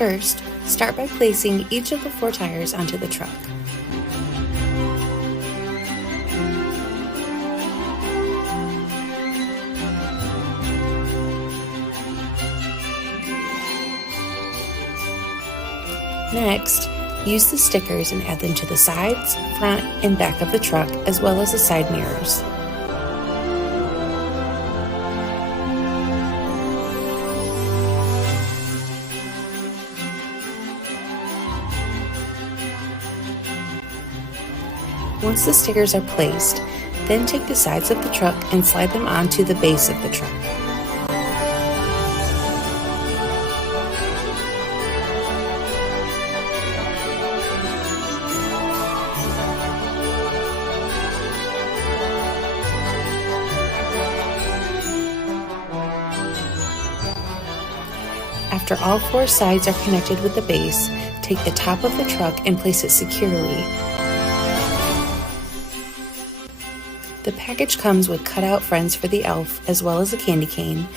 First, start by placing each of the 4 tires onto the truck. Next, use the stickers and add them to the sides, front, and back of the truck, as well as the side mirrors. Once the stickers are placed, then take the sides of the truck and slide them onto the base of the truck. After all 4 sides are connected with the base, take the top of the truck and place it securely. The package comes with cutout friends for the elf, as well as a candy cane.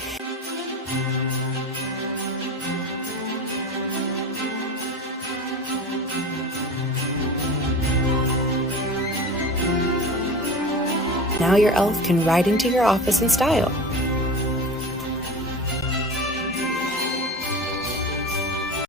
Now your elf can ride into your office in style.